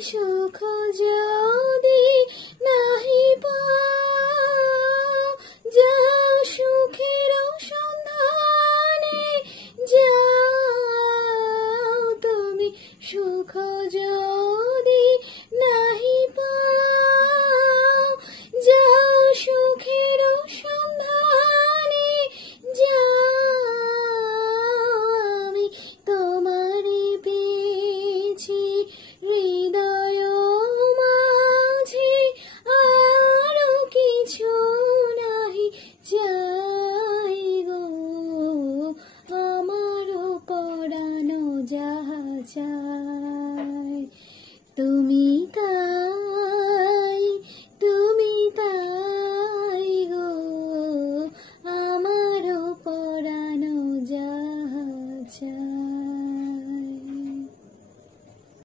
সুখ যদি নাহি পাও, যাও সুখের সন্ধানে, যাও তুমি সুখ যদি